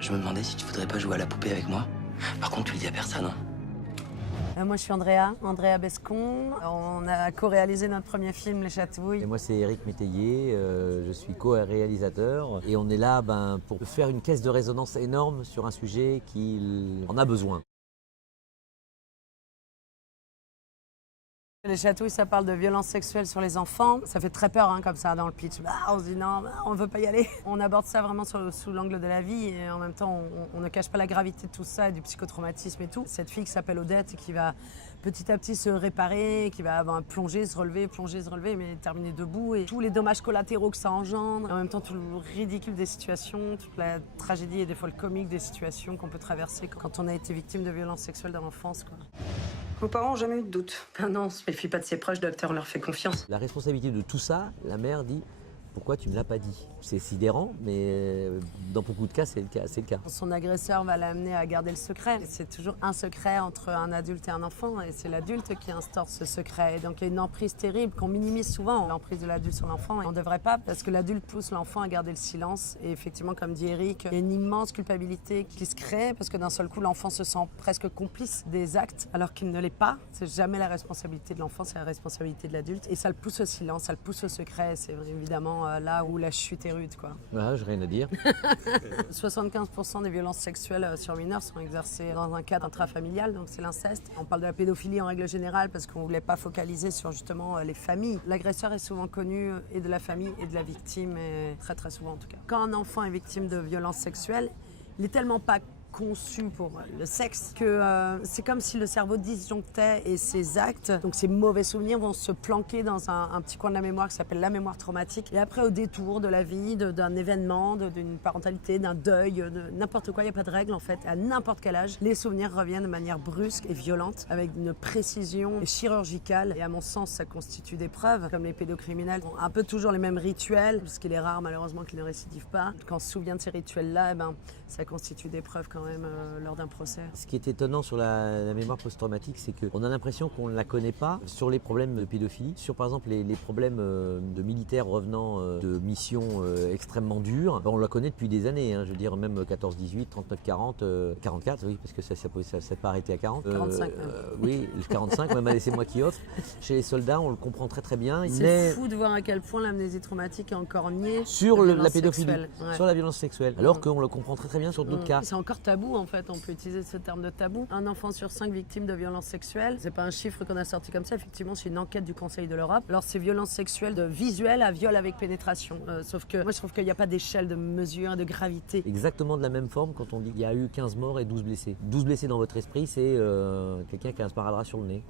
Je me demandais si tu voudrais pas jouer à la poupée avec moi. Par contre, tu le dis à personne, hein. Moi, je suis Andrea Bescon. On a co-réalisé notre premier film, Les Chatouilles. Et moi, c'est Éric Métayer, je suis co-réalisateur. Et on est là pour faire une caisse de résonance énorme sur un sujet qui en a besoin. Les Chatouilles, ça parle de violences sexuelles sur les enfants. Ça fait très peur comme ça dans le pitch. On se dit non, on ne veut pas y aller. On aborde ça vraiment sous l'angle de la vie et en même temps, on ne cache pas la gravité de tout ça et du psychotraumatisme et tout. Cette fille qui s'appelle Odette et qui va petit à petit se réparer, qui va plonger, se relever, mais terminer debout. Et tous les dommages collatéraux que ça engendre. Et en même temps, tout le ridicule des situations, toute la tragédie et des fois le comique des situations qu'on peut traverser quand on a été victime de violences sexuelles dans l'enfance. Vos parents n'ont jamais eu de doute? Ah non, on se méfie pas de ses proches, docteur, on leur fait confiance. La responsabilité de tout ça, la mère dit « Pourquoi tu ne me l'as pas dit ?» C'est sidérant, mais dans beaucoup de cas, c'est le cas. Son agresseur va l'amener à garder le secret. C'est toujours un secret entre un adulte et un enfant, et c'est l'adulte qui instaure ce secret. Et donc il y a une emprise terrible qu'on minimise souvent, l'emprise de l'adulte sur l'enfant. Et on ne devrait pas, parce que l'adulte pousse l'enfant à garder le silence. Et effectivement, comme dit Éric, il y a une immense culpabilité qui se crée, parce que d'un seul coup, l'enfant se sent presque complice des actes, alors qu'il ne l'est pas. C'est jamais la responsabilité de l'enfant, c'est la responsabilité de l'adulte. Et ça le pousse au silence, ça le pousse au secret. C'est évidemment là où la chute est rude, quoi. Voilà, j'ai rien à dire. 75% des violences sexuelles sur mineurs sont exercées dans un cadre intrafamilial, donc c'est l'inceste. On parle de la pédophilie en règle générale parce qu'on ne voulait pas focaliser sur justement les familles. L'agresseur est souvent connu et de la famille et de la victime, et très très souvent en tout cas. Quand un enfant est victime de violences sexuelles, il n'est tellement pas conçu pour le sexe que c'est comme si le cerveau disjonctait et ses actes, donc ces mauvais souvenirs vont se planquer dans un petit coin de la mémoire qui s'appelle la mémoire traumatique, et après au détour de la vie, d'un événement, d'une parentalité, d'un deuil, de n'importe quoi, il n'y a pas de règle en fait, à n'importe quel âge, les souvenirs reviennent de manière brusque et violente avec une précision chirurgicale, et à mon sens ça constitue des preuves. Comme les pédocriminels ont un peu toujours les mêmes rituels, parce qu'il est rare malheureusement qu'ils ne récidivent pas. Quand on se souvient de ces rituels là, ça constitue des preuves quand même lors d'un procès. Ce qui est étonnant sur la mémoire post-traumatique, c'est qu'on a l'impression qu'on ne la connaît pas sur les problèmes de pédophilie, sur par exemple les problèmes de militaires revenant de missions extrêmement dures. On la connaît depuis des années, je veux dire même 14, 18, 39, 40, 44, oui, parce que ça s'est pas arrêté à 40. 45 oui, le 45, même laissez-moi qui offre. Chez les soldats, on le comprend très très bien. C'est fou de voir à quel point l'amnésie traumatique est encore niée sur la pédophilie, ouais. Sur la violence sexuelle, alors qu'on le comprend très très bien sur d'autres cas. C'est encore tabou en fait, on peut utiliser ce terme de tabou. Un enfant sur 5 victimes de violences sexuelles, c'est pas un chiffre qu'on a sorti comme ça, effectivement c'est une enquête du Conseil de l'Europe. Alors c'est violences sexuelles de visuel à viol avec pénétration, sauf que moi je trouve qu'il n'y a pas d'échelle de mesure, de gravité. Exactement de la même forme quand on dit qu'il y a eu 15 morts et 12 blessés. 12 blessés dans votre esprit, c'est quelqu'un qui a un sparadrap sur le nez.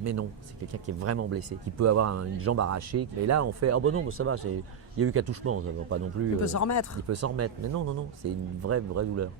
Mais non, c'est quelqu'un qui est vraiment blessé, qui peut avoir une jambe arrachée. Et là on fait, oh bon non, ça va, il y a eu qu'un touchement, ça va pas non plus. Il peut s'en remettre. Il peut s'en remettre, mais non, c'est une vraie douleur.